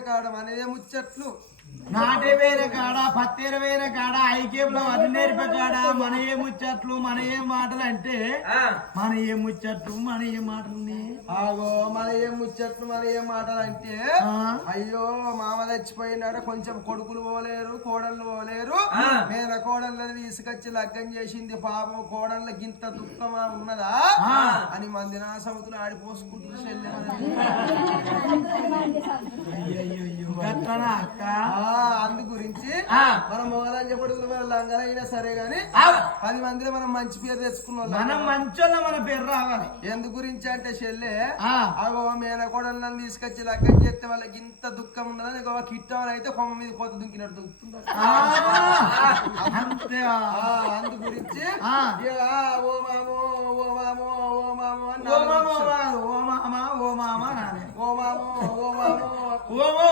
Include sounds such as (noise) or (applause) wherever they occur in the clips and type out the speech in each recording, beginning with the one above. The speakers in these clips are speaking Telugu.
కావడం అనేది ముచ్చట్లు. నాటే వేరే కాడ పత్తేర వేరే కాడ ఐక్యంలో అన్ని నేర్పే కాడ మన ఏ ముచ్చట్లు మన ఏ మాటలు అంటే మన ఏ ముచ్చట్లు మన ఏ మాటలు? ఆగో మన ఏం ముచ్చట్లు మన ఏం మాటలు అంటే? అయ్యో మామ చచ్చిపోయినాడు కొంచెం కొడుకులు పోలేరు కోడళ్ళు పోలేరు. మేన కోడళ్ళని తీసుకొచ్చి లగ్గం చేసింది పాపం కోడళ్ళ గింత దుఃఖమా ఉన్నదా. అని మంది నా సముద్రం ఆడిపోసుకుంటున్నారు (laughs) గట్లనా అక్క అందు గురించి. మన మొగలంజ కొడుకులు మన లంగలైనా సరే గాని. పది మందిలో మనం మంచి పేరు తెచ్చుకున్న వాళ్ళం. మనం మంచోళ్ళ మన పేరు రావాలి ఎందు గురించి అంటే చెల్లె ఆ. అగో మేన కోడళ్ళని తీసుకొచ్చి లగ్గం చేస్తే వాళ్ళకి ఇంత దుఃఖం ఉన్నదని ఒక కిట్టమని అయితే కొమ్మ మీద కోత దుంకినట్టు ఆ, అందు గురించి ఓ మామో ఓ మామో ఓ మామో ఓ మామ. ఓ మామ ఓ మామ ఓ మామో ఓ మామో ఓమో గాని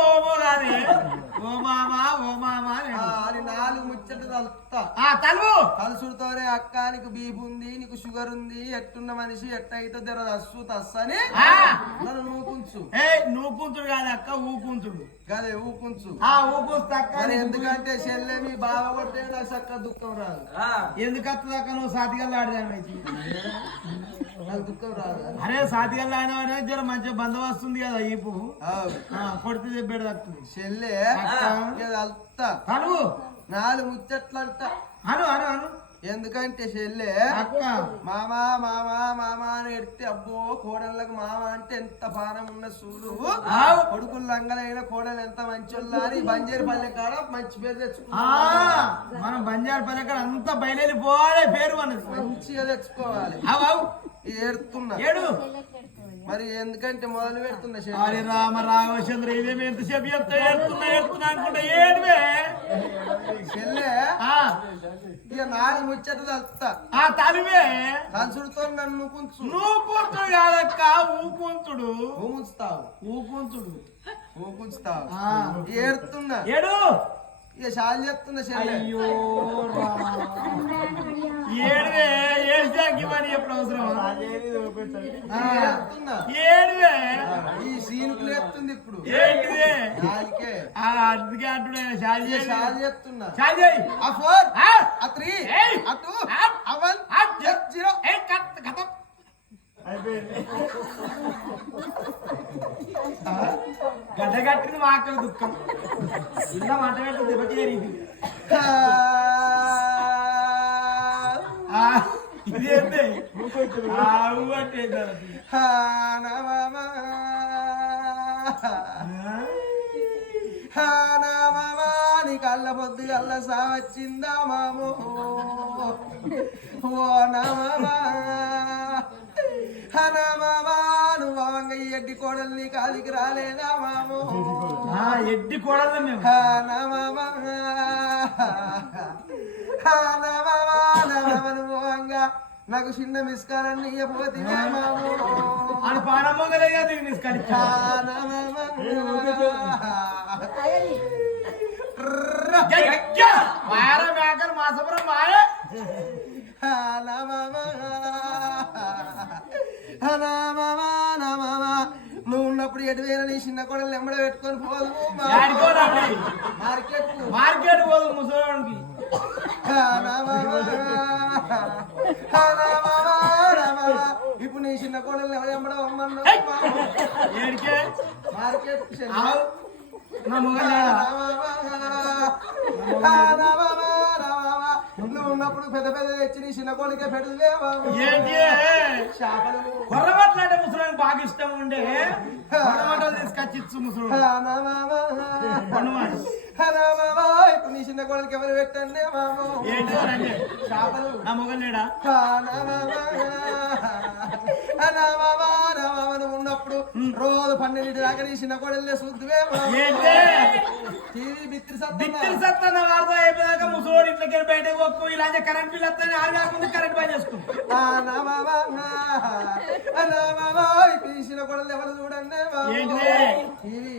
ఓ మామా ఓ మామా అని. అని నాలుగు ముచ్చట్లు ఆ తలువు కలుసుడితోనే అక్క నీకు బీపీ ఉంది నీకు షుగర్ ఉంది ఎట్టున్న మనిషి ఎట్ట అయితే జర అస్సు తస్సు అని ఆ. నన్ను నూకుంచు. ఏ కూతురు కాదు అక్క ఊ కూతురు గదే ఊకుంచు. ఆ ఊ కూస్తు అక్క ఎందుకంటే చెల్లె మీ బావ కొట్టే నాకు చక్క దుఃఖం రాదు. ఎందుకు వస్తుంది అక్క నువ్వు సాతిగల్లా ఆడదాను నాకు దుఃఖం రాదు. అరే సాతిగల్లా ఆడినా జర మంచిగా బందోబస్తు ఉంది కదా ఈ పువ్వు ఆవ్. ఆ, కొడితే చెప్పాడు చెల్లె అక్క. అల్తా తలువు నాలుగు ముచ్చట్లు అంట అను అను అను ఎందుకంటే చెల్లె అక్క. మామా మామా మామా అని ఎడితే అబ్బో కోడళ్ళకు మామ అంటే ఎంత భారం ఉన్న చూడు ఆవ్. కొడుకులు లంగలైన కోడలు ఎంత మంచోళ్ళ అని బంజేరు పల్లె కాడ మంచి పేరు ఆ తెచ్చుకున్నా మనం బంజారు పల్లెక్కడ అంతా బయలుదేరిపోవాలి పేరు అన్నది. మంచిగా తెచ్చుకోవాలి. ఏడుతున్నా. ఏడు. మరి ఎందుకంటే మొదలు పెడుతున్నా చెల్లె హరి రామ రామచంద్ర ఇదేమి ఎంతసేపు చెప్తా? ఏడుతున్నా ఏడుతున్నా అనుకుంటా ఏడువే. చెల్లె ఆ, ఇక నాలుగు ముచ్చట్లు తలుపుతా ఆ తలువే. కలుసుడితో నన్ను కుంచు నువ్వు కూతుడు కాదక్క ఊకుంచుడు. ఊముస్తావు. ఊకుంచుడు. ఊకుంచుతావు. ఏడుతున్నా. ఏడు. ఇక చాలు చెప్తున్నా అయ్యో. ఏడువే ఏడ్చాకి మరి ఎప్పుడు అవసరం ఏడువే. ఈ సీనుకులు ఎత్తుంది ఇప్పుడు. ఆ అందుకే అంటున్నా షాజీ ఇక చాలు చెప్తున్నా షాజీ ఆ ఫోర్. ఆ ఆ త్రీ. ఏయ్! ఆ టూ. ఆ! ఆ వన్. ఆ! జీరో. ఏ కథ కథ గడ్డ కట్టింది మా అక్కల దుఃఖం. ఇలా మంట పెట్టి దెబ్బకేరింది ఆ, ఇదేంటి ఆవు అంటే నీ కళ్ళ పొద్దు కళ్ళ సావచ్చిందా మామో? ఓ నమమా హనమమా నువ్వు అవంగ ఈ ఎడ్డి కోడల్ని కాదికి రాలేదా మామో? ఆ, ఎడ్డి కోడలు మేము. నాకు చిన్న మిస్కారాన్ని ఇవ్వబోతే మామో? అని నీకు మేకలు మాసపురం మాయ నువ్వు ఉన్నప్పుడు ఎటు వేల నీ చిన్న కొడలు ఎంబడ పెట్టుకొని పోదు ఆడుకోరండి మార్కెట్ మార్కెట్ పోదు ముసలోనికి. ఇప్పుడు నీ చిన్న కొడలు ఎంబడ ఏడికే? మార్కెట్ నా నువ్వు ఉన్నప్పుడు పెద్ద పెద్ద తెచ్చి చిన్న కొడుకే పెడలేవా ముసలోనికి బాగా ఇష్టం ఉండే. తీసుకొచ్చి కొనుమాడు. ఇప్పుడు నీ చిన్న కొడుకు ఎవరు పెట్టండి మామో? చేపలు. నా నువ్వు ఉన్నప్పుడు రోజు పన్నెండు దాకా నీ చిన్న కొడలే టీవీ బిత్రి వార్త అయిపోయాక ఇంట్లోకి బయటకు పోకు. ఇలా కరెంట్ బిల్ వస్తాను ఆరు కాకుండా కరెంట్ పని చేసుకుంటాం తీసిన కొడలు ఎవరు చూడండి? టీవీ.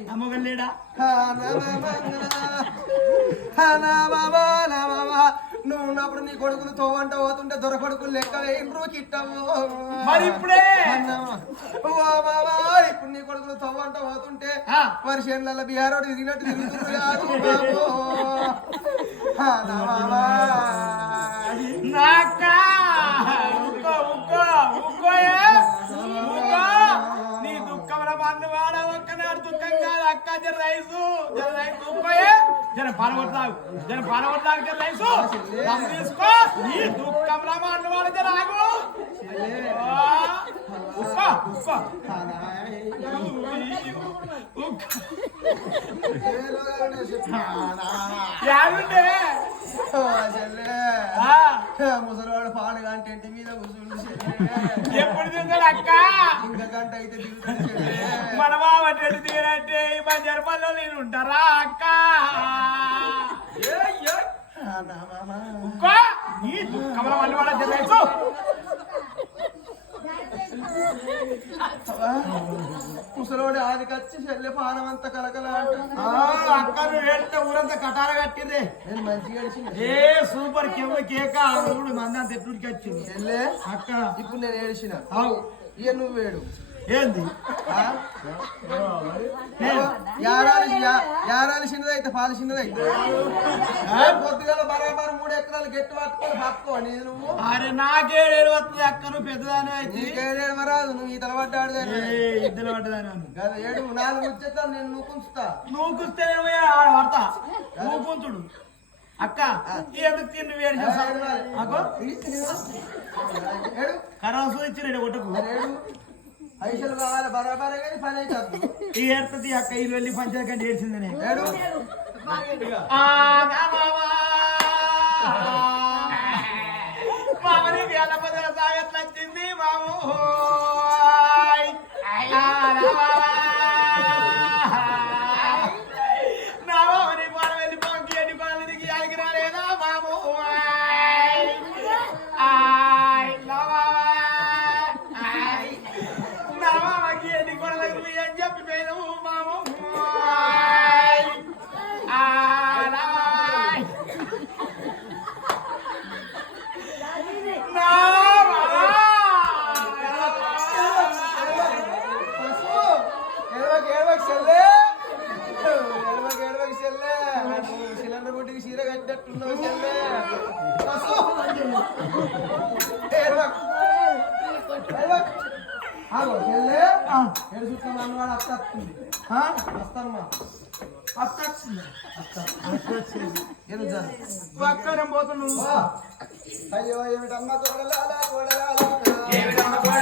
(laughs) నువ్వు ఉన్నప్పుడు నీ కొడుకులు తోవంట పోతుంటే దొర కొడుకులు లెక్క వేయిండ్రు కిట్టము. మరి ఇప్పుడే? ఓ బాబా ఇప్పుడు నీ కొడుకులు తవ్వంట పోతుంటే చేనులలో బీహార్ వాడు తిరిగినట్టు తిరుగుతున్నారు కాదు బాబా. (laughs) నాక? అక్క జర రైసు జర రైసు ఉక్కోయే జర పనగొట్టాగు జర రైసు దమ్ తీసుకో. నీ ఆగు. యాడుండే ముసలివాడు ఇంటి మీద. ఎప్పుడు తింటాడు అక్క. మన మామ చెట్టు తీరంటే ఈ బంజారు పనులు నేను ఉంటారా అక్క? నా దుఃఖముల వల్ల వాళ్ళ జరగచ్చు ముసలోడు ఆదికొచ్చి చెల్లె పానం అంతా కలకల అక్క వెళ్తే ఊరంతా కటార కట్టింది నేను మంచిగా ఏ సూపర్ కెవ్వ కేక. ఊడు మందంత ఎట్టుడికి వచ్చింది. అక్క. ఇప్పుడు నేను ఏడిచిన. అవు. ఇక నువ్వు వేడు ఏంది? ఆ? యారాలు యా- యారాలు చిన్నదైతే పాలు చిన్నదైతే. పొద్దుగల బరాబర్ మూడు ఎకరాలు గట్టి పట్టుకొని పట్టుకోండి నువ్వు అరే నాకేడేడు వస్తుంది అక్క నువ్వు పెద్దదాని అయితే. నీకేడేడు మరాదు నువ్వు ఈ తలబడ్డాడు ఇద్దరు పడ్డదాని కదా ఏడు నాలుగు వచ్చేస్తాను నేను నువ్వు కుంచుతా. నువ్వు కుస్తేనేమో ఆడ పడతా. నువ్వు కూతుడు అక్క ఎందుకు తిండి వేడి చేస్తా ఏడు మరి. అగో ఏడు? కరాసు ఇచ్చిన కొట్టకు. మరి ఏడు? పైసలు కావాలి బరాబరే కానీ పని అవుతుంది ఈ ఏడుతుంది అక్క ఈ వెళ్ళి పంచాయతీ కంటే ఏడ్చిందని ఏడు? మామని వేల పదల సాగట్లు వచ్చింది మాము అక్కడం పోతున్నావు. అయ్యో ఏమిటమ్మా కోడలాలా కోడలాలా